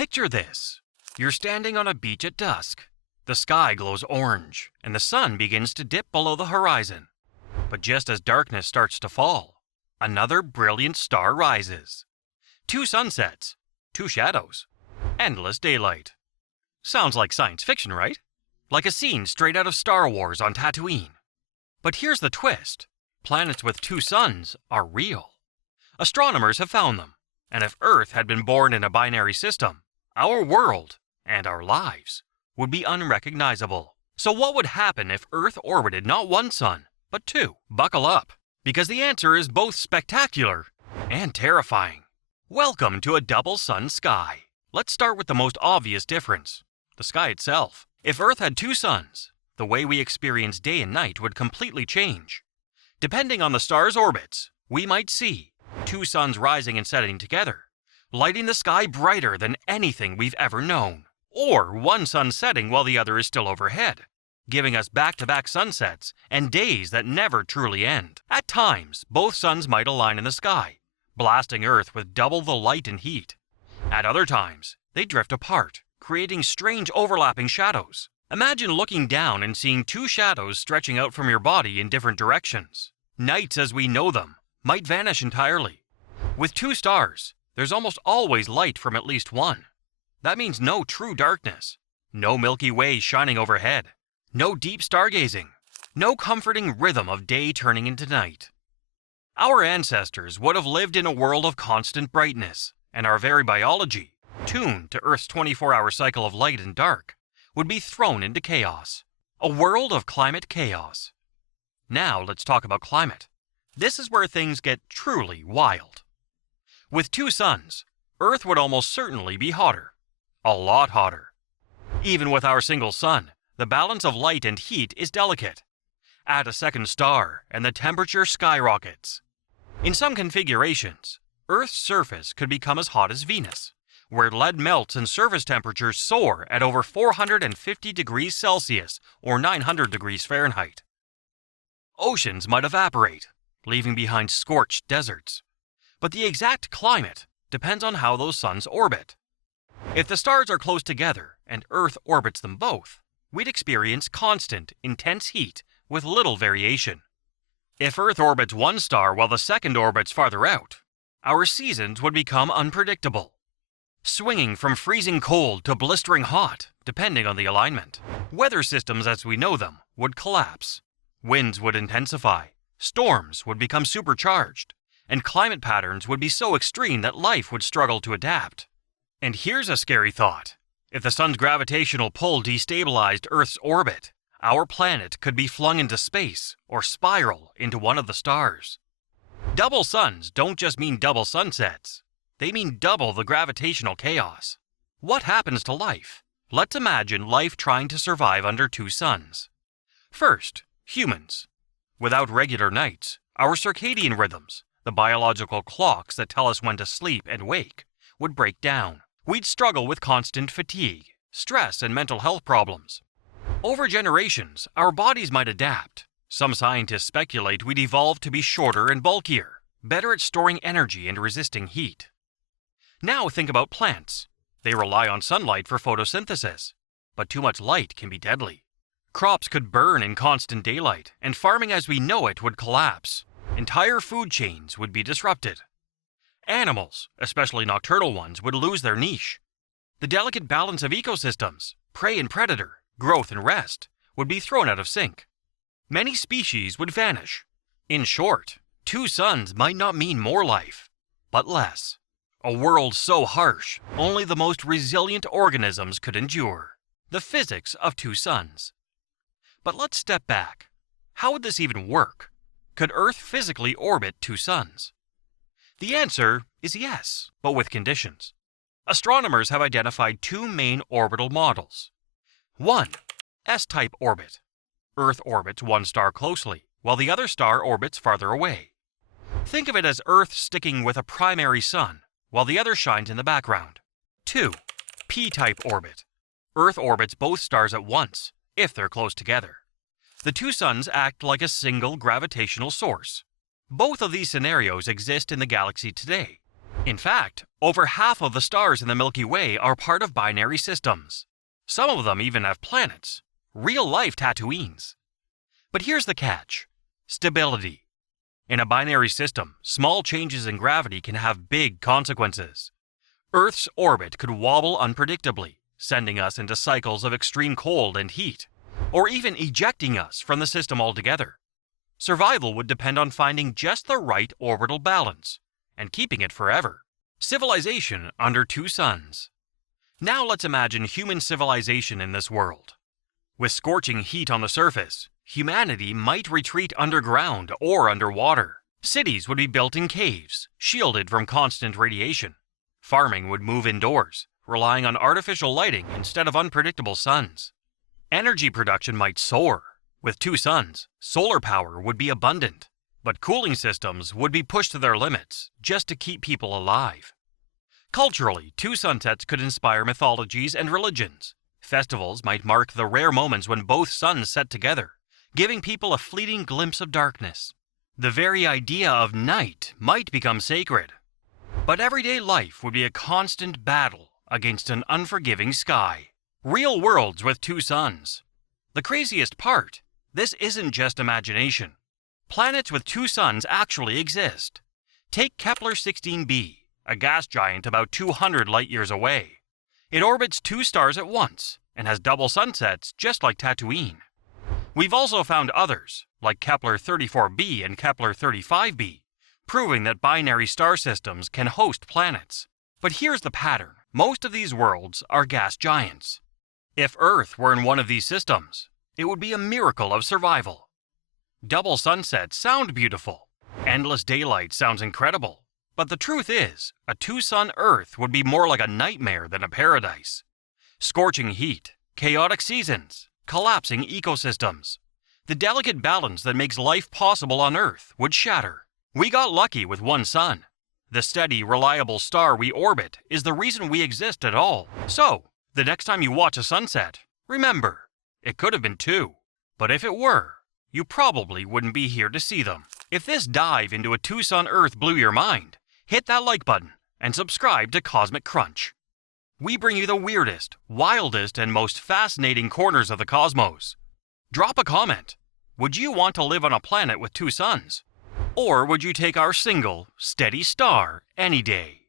Picture this. You're standing on a beach at dusk. The sky glows orange, and the sun begins to dip below the horizon. But just as darkness starts to fall, another brilliant star rises. 2 sunsets, 2 shadows, endless daylight. Sounds like science fiction, right? Like a scene straight out of Star Wars on Tatooine. But here's the twist. Planets with 2 suns are real. Astronomers have found them, and if Earth had been born in a binary system, our world and our lives would be unrecognizable. So what would happen if Earth orbited not 1 sun, but 2? Buckle up, because the answer is both spectacular and terrifying. Welcome to a double sun sky. Let's start with the most obvious difference, the sky itself. If Earth had 2 suns, the way we experience day and night would completely change. Depending on the star's orbits, we might see 2 suns rising and setting together, lighting the sky brighter than anything we've ever known. Or 1 sun setting while the other is still overhead, giving us back-to-back sunsets and days that never truly end. At times, both suns might align in the sky, blasting Earth with double the light and heat. At other times, they drift apart, creating strange overlapping shadows. Imagine looking down and seeing 2 shadows stretching out from your body in different directions. Nights as we know them might vanish entirely. With 2 stars, there's almost always light from at least 1. That means no true darkness, no Milky Way shining overhead, no deep stargazing, no comforting rhythm of day turning into night. Our ancestors would have lived in a world of constant brightness, and our very biology, tuned to Earth's 24-hour cycle of light and dark, would be thrown into chaos. A world of climate chaos. Now let's talk about climate. This is where things get truly wild. With 2 suns, Earth would almost certainly be hotter. A lot hotter. Even with our single sun, the balance of light and heat is delicate. Add a second star, and the temperature skyrockets. In some configurations, Earth's surface could become as hot as Venus, where lead melts and surface temperatures soar at over 450 degrees Celsius or 900 degrees Fahrenheit. Oceans might evaporate, leaving behind scorched deserts. But the exact climate depends on how those suns orbit. If the stars are close together and Earth orbits them both, we'd experience constant, intense heat with little variation. If Earth orbits 1 star while the second orbits farther out, our seasons would become unpredictable, swinging from freezing cold to blistering hot, depending on the alignment. Weather systems as we know them would collapse. Winds would intensify, storms would become supercharged, and climate patterns would be so extreme that life would struggle to adapt. And here's a scary thought. If the sun's gravitational pull destabilized Earth's orbit, our planet could be flung into space or spiral into one of the stars. Double suns don't just mean double sunsets. They mean double the gravitational chaos. What happens to life? Let's imagine life trying to survive under 2 suns. First, humans. Without regular nights, our circadian rhythms, the biological clocks that tell us when to sleep and wake, would break down. We'd struggle with constant fatigue, stress, and mental health problems. Over generations, our bodies might adapt. Some scientists speculate we'd evolve to be shorter and bulkier, better at storing energy and resisting heat. Now think about plants. They rely on sunlight for photosynthesis, but too much light can be deadly. Crops could burn in constant daylight, and farming as we know it would collapse. Entire food chains would be disrupted. Animals, especially nocturnal ones, would lose their niche. The delicate balance of ecosystems, prey and predator, growth and rest, would be thrown out of sync. Many species would vanish. In short, 2 suns might not mean more life, but less. A world so harsh, only the most resilient organisms could endure. The physics of 2 suns. But let's step back. How would this even work? Could Earth physically orbit 2 suns? The answer is yes, but with conditions. Astronomers have identified 2 main orbital models. 1. S-type orbit. Earth orbits 1 star closely, while the other star orbits farther away. Think of it as Earth sticking with a primary sun, while the other shines in the background. 2. P-type orbit. Earth orbits both stars at once, if they're close together. The 2 suns act like a single gravitational source. Both of these scenarios exist in the galaxy today. In fact, over half of the stars in the Milky Way are part of binary systems. Some of them even have planets, real-life Tatooines. But here's the catch: stability. In a binary system, small changes in gravity can have big consequences. Earth's orbit could wobble unpredictably, sending us into cycles of extreme cold and heat, or even ejecting us from the system altogether. Survival would depend on finding just the right orbital balance, and keeping it forever. Civilization under two suns. Now let's imagine human civilization in this world. With scorching heat on the surface, humanity might retreat underground or underwater. Cities would be built in caves, shielded from constant radiation. Farming would move indoors, relying on artificial lighting instead of unpredictable suns. Energy production might soar. With two suns, solar power would be abundant, but cooling systems would be pushed to their limits just to keep people alive. Culturally, two sunsets could inspire mythologies and religions. Festivals might mark the rare moments when both suns set together, giving people a fleeting glimpse of darkness. The very idea of night might become sacred. But everyday life would be a constant battle against an unforgiving sky. Real worlds with two suns. The craziest part, this isn't just imagination. Planets with two suns actually exist. Take Kepler 16b, a gas giant about 200 light-years away. It orbits two stars at once and has double sunsets just like Tatooine. We've also found others, like Kepler 34b and Kepler 35b, proving that binary star systems can host planets. But here's the pattern. Most of these worlds are gas giants. If Earth were in one of these systems, it would be a miracle of survival. Double sunsets sound beautiful. Endless daylight sounds incredible. But the truth is, a two-sun Earth would be more like a nightmare than a paradise. Scorching heat, chaotic seasons, collapsing ecosystems. The delicate balance that makes life possible on Earth would shatter. We got lucky with one sun. The steady, reliable star we orbit is the reason we exist at all. So, the next time you watch a sunset, remember, it could have been two. But if it were, you probably wouldn't be here to see them. If this dive into a two-sun Earth blew your mind, hit that like button and subscribe to Cosmic Crunch. We bring you the weirdest, wildest, and most fascinating corners of the cosmos. Drop a comment. Would you want to live on a planet with two suns? Or would you take our single, steady star any day?